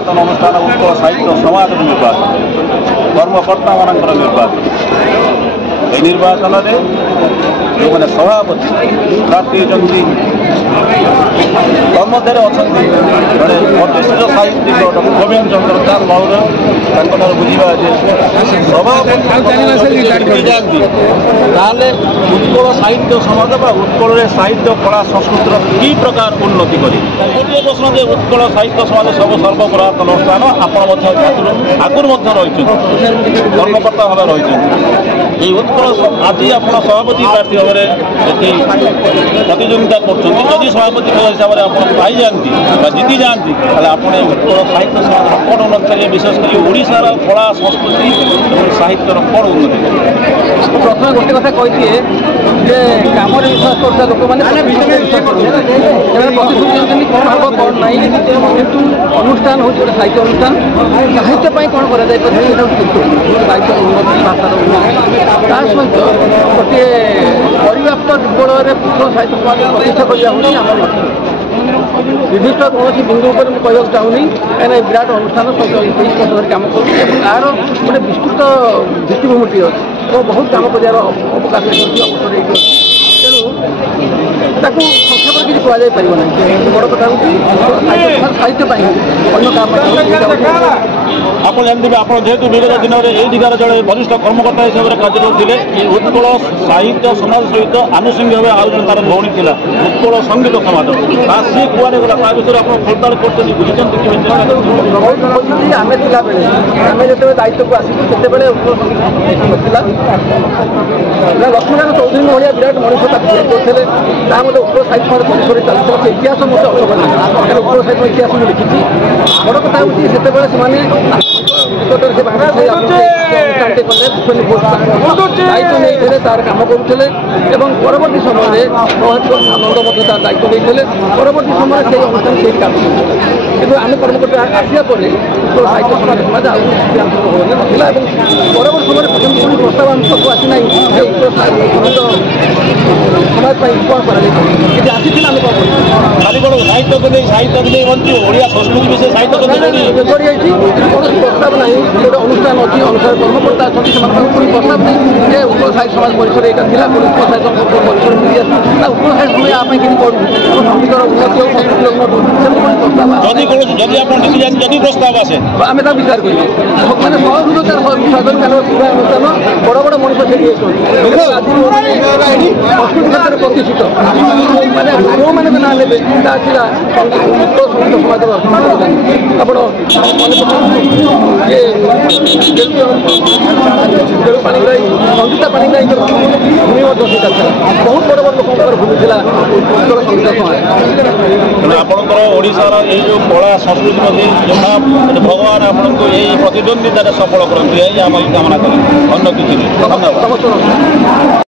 निर्वाचन अनुष्ठान उत्कल साहित्य समाज निर्वाचन कर्मकर्ता मान निर्वाचन ए निर्वाचन में जो मैंने सभापति प्रार्थी होती तन्मध्य अच्छा जड़े प्रतिष्ठित साहित्यिक डॉक्टर गोविंद चंद्र चांद महोदय बुझा सभापति जाती उत्कल साहित्य समाज उत्कल साहित्य कला संस्कृतिर कि प्रकार उन्नति करी गोटे प्रश्न जे उत्कल साहित्य समाज सब सर्वपुरातन अनुष्ठान आगुरी रही कर्मकर्ता भाव रही उत्कल आज आप सभापति प्रार्थी भाव में प्रतियोगिता कर सभापति हिसाब से आप पाई जाती जीति जाती आप उत्कल साहित्य समाज कौन उन्नति करेंगे विशेषकर ओडार कला संस्कृति और साहित्यर कौन उन्नति करेंगे प्रथम गोटे कथा कही कम विश्वास कर लोक मैंने विश्वास करें कौन हम कौन ना कितु अनुष्ठान हूँ गोटे साहित्य अनुष्ठान साहित्य कौन कर साहित्य उन्नति भाषार उन्नति ता सहित गोटे परिव्याप्त दिग्बल पुत्र साहित्य समाज प्रतिष्ठा करने निर्दिष्ट कौन बिंदु पर मुझे कहना चाहूनी कहीं विराट अनुष्ठान 23 वर्ष धरी कम कर गोटे विस्तृत भित्तिभूमि अच्छी बहुत कम कर अवकाश अवसर तेणु ताकू संक्षेप किसी कहुपर ना बड़ कथा साहित्य अन्य काम आप जानते आप जेहेतु विगत दिन में यही दिगार जड़े वरिष्ठ कर्मकर्ता हिसाब से कार्य करुले उत्कल साहित्य समाज सहित आनुषंगिक भाव आउ तार भौणी थी उत्कल संगीत समाज सी कुआरे गला विषय आप खोलताड़ कर बुझे आम आम जो दायित्व को आसो से लक्ष्मीनारायण चौधरी भाया विराट मनीष करते उत्कल साहित्य परिसर चलता से इतिहास मत उत्कल साहित्य इतिहास मुझे लिखी बड़ कथा से निकटर से दायित्व नहीं तार कम करुले परवर्त समय प्रभात आनंद तार दायित्व नहीं परवर्त समय से अनुष्ठान से काम कि आम कर्मकर्ता आसा साहित्य समाज समाज आगे परवर्त समय प्रस्ताव आम सब आसीना समाज कौन कर आसी आम कौन साहित्य को नहीं ओडिया संस्कृति विषय साहित्य कौन प्रस्ताव ना गोटे अनुष्ठान अच्छी अनुसार कर्मकर्ता अच्छा प्रस्ताव नहीं जे उत्कल साहित्य समाज परिसर यहाँ थी उत्कल साहित्य परिसर मिली आस उत्कल साहित्य समय आप कि करूँ संगीतर उन्नति और संस्कृति प्रस्ताव आसे आम विचार करें मैंने सहृद तार स्वागत पूरा अनुष्ठान बड़ बड़ मनुष्य से संस्कृति क्षेत्र में प्रतिष्ठित मैंने जो मैंने ना ले उत्कल संगीत समाज आप पाणीग्राही संगीता पाणीग्राही भूमि बहुत बड़ बड़ लोक भूमि थी उत्कल संगीत समाज आपंकर ओडार जो कला संस्कृति भगवान आपको यही प्रतिद्वंदिता सफल करते आम कामना करें अन्य किसी धन्यवाद।